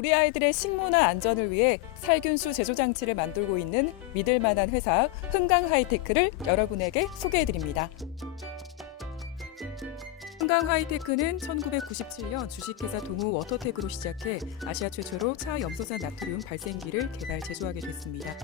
우리 아이들의 식문화 안전을 위해 살균수 제조 장치를 만들고 있는 믿을 만한 회사 흥강하이테크를 여러분에게 소개해 드립니다. 흥강하이테크는 1997년 주식회사 동우 워터텍으로 시작해 아시아 최초로 차염소산 나트륨 발생기를 개발 제조하게 됐습니다.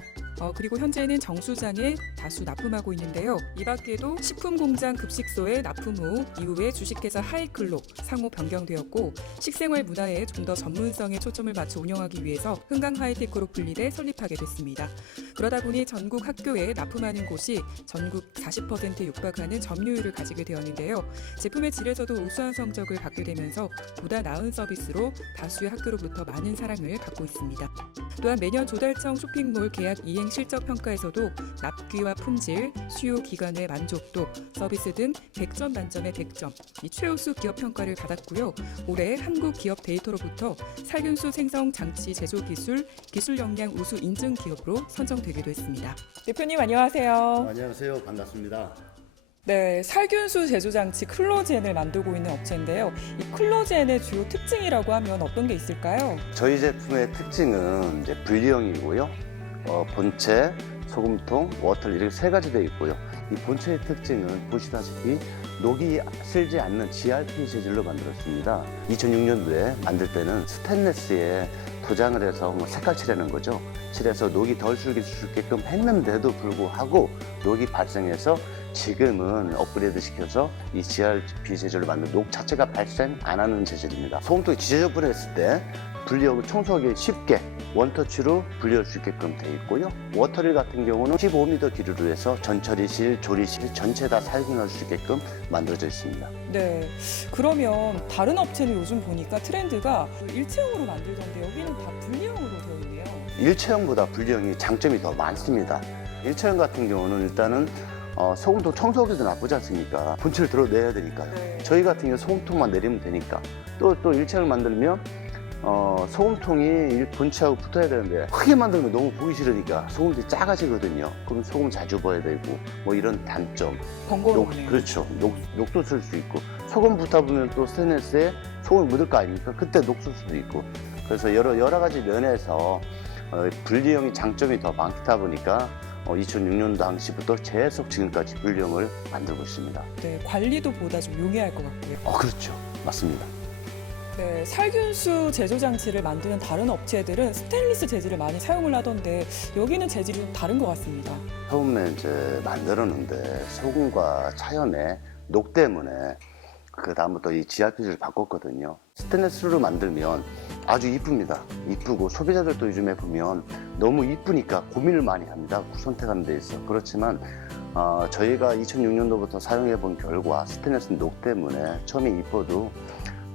그리고 현재는 정수장에 다수 납품하고 있는데요. 이 밖에도 식품공장 급식소에 납품 후 이후에 주식회사 하이클로 상호 변경되었고 식생활 문화에 좀 더 전문성에 초점을 맞춰 운영하기 위해서 흥강하이테크로 분리돼 설립하게 됐습니다. 그러다 보니 전국 학교에 납품하는 곳이 전국 40%에 육박하는 점유율을 가지게 되었는데요. 제품의 질에서도 우수한 성적을 받게 되면서 보다 나은 서비스로 다수의 학교로부터 많은 사랑을 받고 있습니다. 또한 매년 조달청 쇼핑몰 계약 이행 실적 평가에서도 납기와 품질, 수요 기간의 만족도, 서비스 등 100점 만점에 100점, 이 최우수 기업 평가를 받았고요. 올해 한국 기업 데이터로부터 살균수 생성 장치 제조 기술 역량 우수 인증 기업으로 선정되기도 했습니다. 대표님 안녕하세요. 안녕하세요. 반갑습니다. 네, 살균수 제조 장치 클로젠을 만들고 있는 업체인데요. 이 클로젠의 주요 특징이라고 하면 어떤 게 있을까요? 저희 제품의 특징은 이제 분리형이고요. 본체, 소금통, 워터 이렇게 세 가지 되어 있고요. 이 본체의 특징은 보시다시피 녹이 슬지 않는 GRP 재질로 만들었습니다. 2006년도에 만들 때는 스테인리스에 도장을 해서 색깔 칠하는 거죠. 칠해서 녹이 덜 슬길 수 있게끔 했는데도 불구하고 녹이 발생해서 지금은 업그레이드 시켜서 이 GRP 재질로 만든 녹 자체가 발생 안 하는 재질입니다. 소금통이 지저분해 했을 때 분리하고 청소하기 쉽게 원터치로 분리할 수 있게끔 되어 있고요. 워터릴 같은 경우는 15m 길이로 해서 전처리실, 조리실 전체 다 살균할 수 있게끔 만들어져 있습니다. 네, 그러면 다른 업체는 요즘 보니까 트렌드가 일체형으로 만들던데 여기는 다 분리형으로 되어 있네요. 일체형보다 분리형이 장점이 더 많습니다. 일체형 같은 경우는 일단은 소금통 청소하기도 나쁘지 않습니까? 본체를 드러내야 되니까요. 네. 저희 같은 경우 소금통만 내리면 되니까 또 일체형을 만들면 소금통이 본체하고 붙어야 되는데 크게 만들면 너무 보기 싫으니까 소금통이 작아지거든요. 그럼 소금 자주 부어야 되고 뭐 이런 단점. 번거롭네요. 그렇죠. 녹도 쓸 수 있고 소금 붙어 보면 또 스테인리스에 소금이 묻을 거 아닙니까? 그때 녹 쓸 수도 있고. 그래서 여러 가지 면에서 분리형이 장점이 더 많다 보니까 2006년 당시부터 계속 지금까지 분리형을 만들고 있습니다. 네, 관리도 보다 좀 용이할 것 같고요. 그렇죠. 맞습니다. 네, 살균수 제조 장치를 만드는 다른 업체들은 스테인리스 재질을 많이 사용을 하던데 여기는 재질이 좀 다른 것 같습니다. 처음에 이제 만들었는데 소금과 차연의 녹 때문에 그 다음부터 이 GRP를 바꿨거든요. 스테인리스로 만들면 아주 이쁩니다. 이쁘고 소비자들도 요즘에 보면 너무 이쁘니까 고민을 많이 합니다. 선택하는 데 있어. 그렇지만 저희가 2006년도부터 사용해 본 결과 스테인리스 녹 때문에 처음에 이뻐도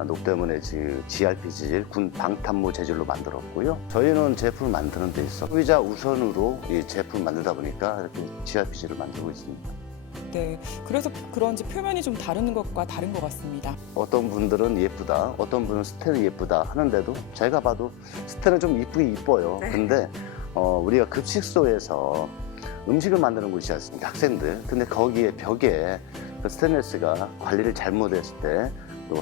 녹 때문에 GRP 재질, 군 방탄모 재질로 만들었고요. 저희는 제품을 만드는 데 있어 소비자 우선으로 이 제품을 만들다 보니까 이렇게 GRP 재질을 만들고 있습니다. 네, 그래서 그런지 표면이 좀 다른 것과 다른 것 같습니다. 어떤 분들은 예쁘다, 어떤 분은 스테는 예쁘다 하는데도 제가 봐도 스테는 좀 이쁘긴 이뻐요. 네. 근데 우리가 급식소에서 음식을 만드는 곳이지 않습니까? 학생들. 근데 거기에 벽에 그 스테인리스가 관리를 잘못했을 때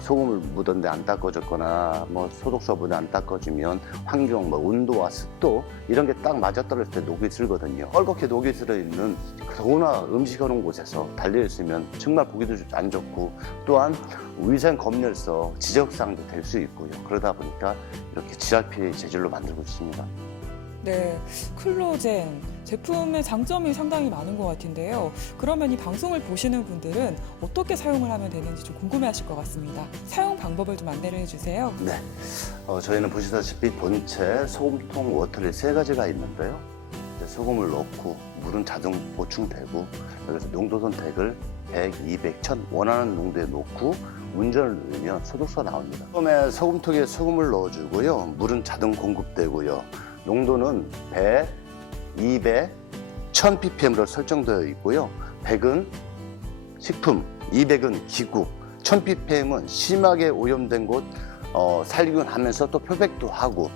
소금을 묻었는데 안 닦아줬거나 뭐 소독서부에 안 닦아주면 환경, 온도와 습도 이런 게 딱 맞아떨어질 때 녹이 슬거든요. 뻘겋게 녹이 슬어있는 더구나 음식하는 곳에서 달려있으면 정말 보기도 안 좋고 또한 위생 검열서 지적사항도 될 수 있고요. 그러다 보니까 이렇게 GRP 재질로 만들고 있습니다. 네, 클로젠 제품의 장점이 상당히 많은 것 같은데요. 그러면 이 방송을 보시는 분들은 어떻게 사용을 하면 되는지 좀 궁금해하실 것 같습니다. 사용 방법을 좀 안내를 해주세요. 네, 저희는 보시다시피 본체, 소금통, 워터릴 세 가지가 있는데요. 소금을 넣고 물은 자동 보충되고 여기서 농도 선택을 100, 200, 1000 원하는 농도에 놓고 운전을 누르면 소독서 나옵니다. 처음에 소금통에 소금을 넣어주고요. 물은 자동 공급되고요. 농도는 100, 200, 1000ppm으로 설정되어 있고요. 100은 식품, 200은 기구, 1000ppm은 심하게 오염된 곳 살균하면서 또 표백도 하고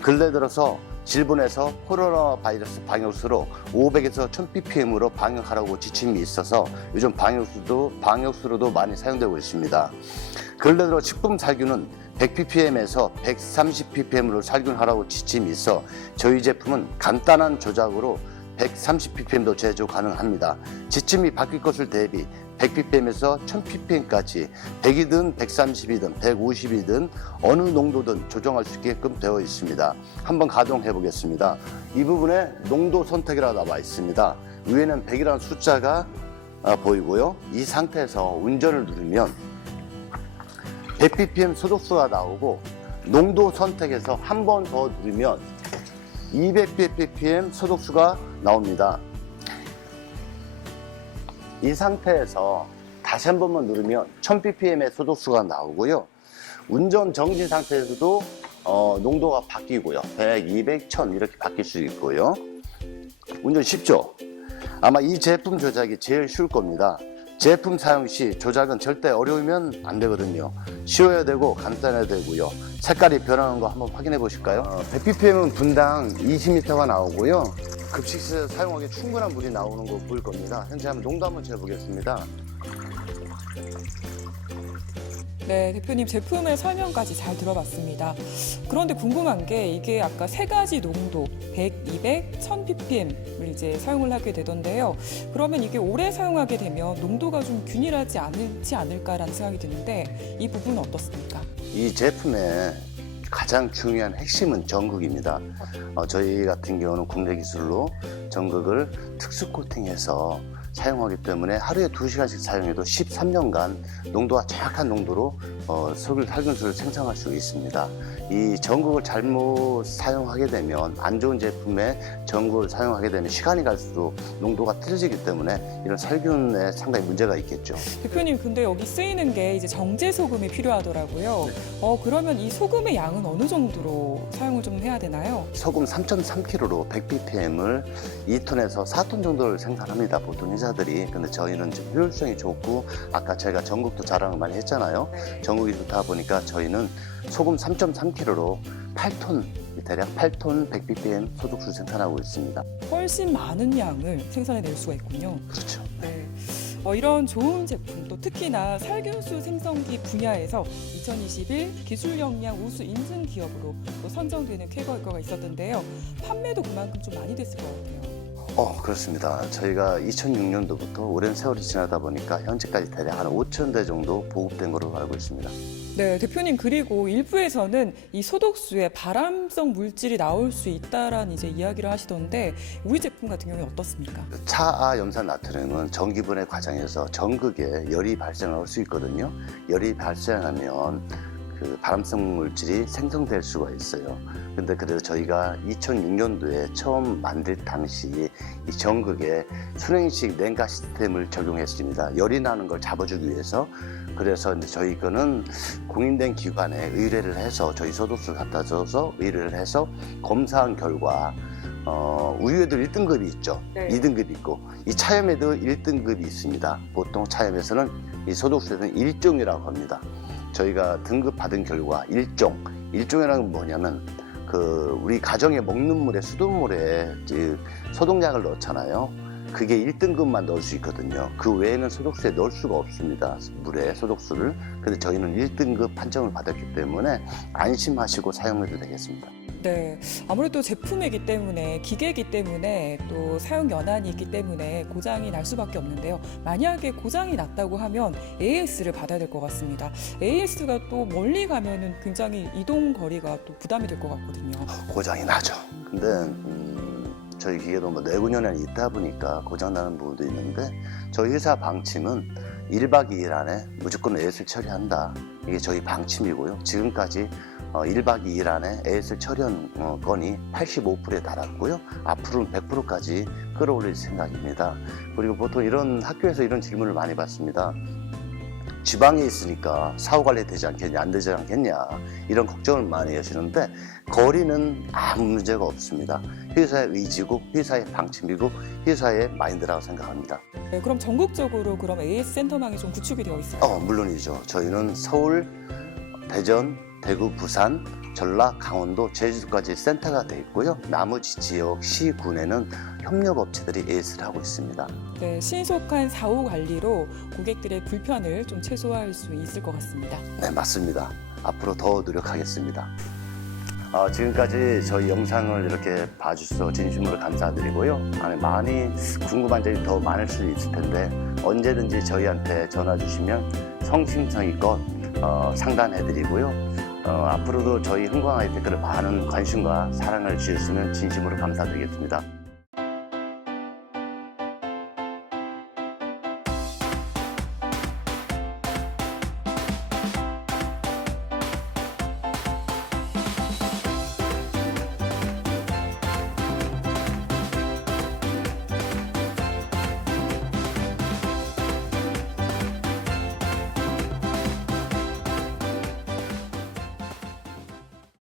근래 들어서 일본에서 코로나 바이러스 방역수로 500에서 1000ppm으로 방역하라고 지침이 있어서 요즘 방역수로도 많이 사용되고 있습니다. 근래 들어 식품 살균은 100ppm에서 130ppm으로 살균하라고 지침이 있어 저희 제품은 간단한 조작으로 130ppm도 제조 가능합니다. 지침이 바뀔 것을 대비 100ppm에서 1000ppm까지 100이든 130이든 150이든 어느 농도든 조정할 수 있게끔 되어 있습니다. 한번 가동해 보겠습니다. 이 부분에 농도 선택이라고 나와 있습니다. 위에는 100이라는 숫자가 보이고요. 이 상태에서 운전을 누르면 100ppm 소독수가 나오고 농도 선택에서 한 번 더 누르면 200ppm 소독수가 나옵니다. 이 상태에서 다시 한 번만 누르면 1000ppm의 소독수가 나오고요. 운전 정지 상태에서도 농도가 바뀌고요. 100, 200, 1000 이렇게 바뀔 수 있고요. 운전 쉽죠? 아마 이 제품 조작이 제일 쉬울 겁니다. 제품 사용 시 조작은 절대 어려우면 안 되거든요. 쉬워야 되고 간단해야 되고요. 색깔이 변하는 거 한번 확인해 보실까요? 100ppm은 분당 20m가 나오고요. 급식실에서 사용하기 충분한 물이 나오는 거 보일 겁니다. 현재 한번 농도 한번 재보겠습니다. 네, 대표님 제품의 설명까지 잘 들어봤습니다. 그런데 궁금한 게 이게 아까 세 가지 농도 100, 200, 1000ppm을 이제 사용을 하게 되던데요. 그러면 이게 오래 사용하게 되면 농도가 좀 균일하지 않을까라는 생각이 드는데 이 부분은 어떻습니까? 이 제품의 가장 중요한 핵심은 전극입니다. 저희 같은 경우는 국내 기술로 전극을 특수 코팅해서 사용하기 때문에 하루에 2시간씩 사용해도 13년간 농도가 정확한 농도로 살균수를 생성할 수 있습니다. 이 전극을 잘못 사용하게 되면 안 좋은 제품에 전극을 사용하게 되면 시간이 갈수록 농도가 틀어지기 때문에 이런 살균에 상당히 문제가 있겠죠. 대표님 근데 여기 쓰이는 게 이제 정제 소금이 필요하더라고요. 그러면 이 소금의 양은 어느 정도로 사용을 좀 해야 되나요? 소금 3.3kg로 100ppm을 2톤에서 4톤 정도를 생산합니다. 보통 회사들이. 근데 저희는 좀 효율성이 좋고 아까 제가 전국도 자랑을 많이 했잖아요. 전국이 좋다 보니까 저희는 소금 3.3kg로 8톤, 대략 8톤 100ppm 소독수 생산하고 있습니다. 훨씬 많은 양을 생산해낼 수가 있군요. 그렇죠. 네. 이런 좋은 제품, 또 특히나 살균수 생성기 분야에서 2021 기술 역량 우수 인증 기업으로 또 선정되는 쾌거가 있었던데요. 판매도 그만큼 좀 많이 됐을 것 같아요. 그렇습니다. 저희가 2006년도부터 오랜 세월이 지나다 보니까 현재까지 대략 한 5,000대 정도 보급된 걸로 알고 있습니다. 네, 대표님 그리고 일부에서는 이 소독수에 발암성 물질이 나올 수 있다라는 이제 이야기를 하시던데 우리 제품 같은 경우는 어떻습니까? 차아염산 나트륨은 전기분해 과정에서 전극에 열이 발생할 수 있거든요. 열이 발생하면 그 발암성 물질이 생성될 수가 있어요. 근데 그래서 저희가 2006년도에 처음 만들 당시 이 전극에 순행식 냉각 시스템을 적용했습니다. 열이 나는 걸 잡아주기 위해서. 그래서 이제 저희 거는 공인된 기관에 의뢰를 해서 저희 소독수를 갖다 줘서 의뢰를 해서 검사한 결과 우유에도 1등급이 있죠. 네. 2등급이 있고 이 차염에도 1등급이 있습니다. 보통 차염에서는 이 소독수에는 1종이라고 합니다. 저희가 등급 받은 결과 1종이라는 건 뭐냐면 우리 가정에 먹는 물에 수돗물에 소독약을 넣잖아요. 그게 1등급만 넣을 수 있거든요. 그 외에는 소독수에 넣을 수가 없습니다. 물에 소독수를. 근데 저희는 1등급 판정을 받았기 때문에 안심하시고 사용해도 되겠습니다. 네, 아무래도 제품이기 때문에 기계이기 때문에 또 사용 연한이 있기 때문에 고장이 날 수밖에 없는데요. 만약에 고장이 났다고 하면 AS를 받아야 될 것 같습니다. AS가 또 멀리 가면은 굉장히 이동 거리가 또 부담이 될 것 같거든요. 고장이 나죠. 근데 저희 기계도 뭐 내구년에 있다 보니까 고장 나는 부분도 있는데 저희 회사 방침은 1박 2일 안에 무조건 AS를 처리한다. 이게 저희 방침이고요. 지금까지 1박 2일 안에 AS를 처리한 건이 85%에 달았고요. 앞으로는 100%까지 끌어올릴 생각입니다. 그리고 보통 이런 학교에서 이런 질문을 많이 받습니다. 지방에 있으니까 사후 관리 되지 않겠냐, 안 되지 않겠냐 이런 걱정을 많이 하시는데 거리는 아무 문제가 없습니다. 회사의 의지고 회사의 방침이고 회사의 마인드라고 생각합니다. 네, 그럼 전국적으로 그럼 AS 센터망이 좀 구축이 되어 있을까요? 물론이죠. 저희는 서울, 대전, 대구, 부산, 전라, 강원도, 제주도까지 센터가 돼 있고요. 나머지 지역 시군에는 협력업체들이 에이스를 하고 있습니다. 네, 신속한 사후 관리로 고객들의 불편을 좀 최소화할 수 있을 것 같습니다. 네, 맞습니다. 앞으로 더 노력하겠습니다. 지금까지 저희 영상을 이렇게 봐주셔서 진심으로 감사드리고요. 많이 궁금한 점이 더 많을 수 있을 텐데 언제든지 저희한테 전화 주시면 성심성의껏 상담해드리고요. 앞으로도 저희 흥광아이테크를 많은 관심과 사랑을 주셨으면 진심으로 감사드리겠습니다.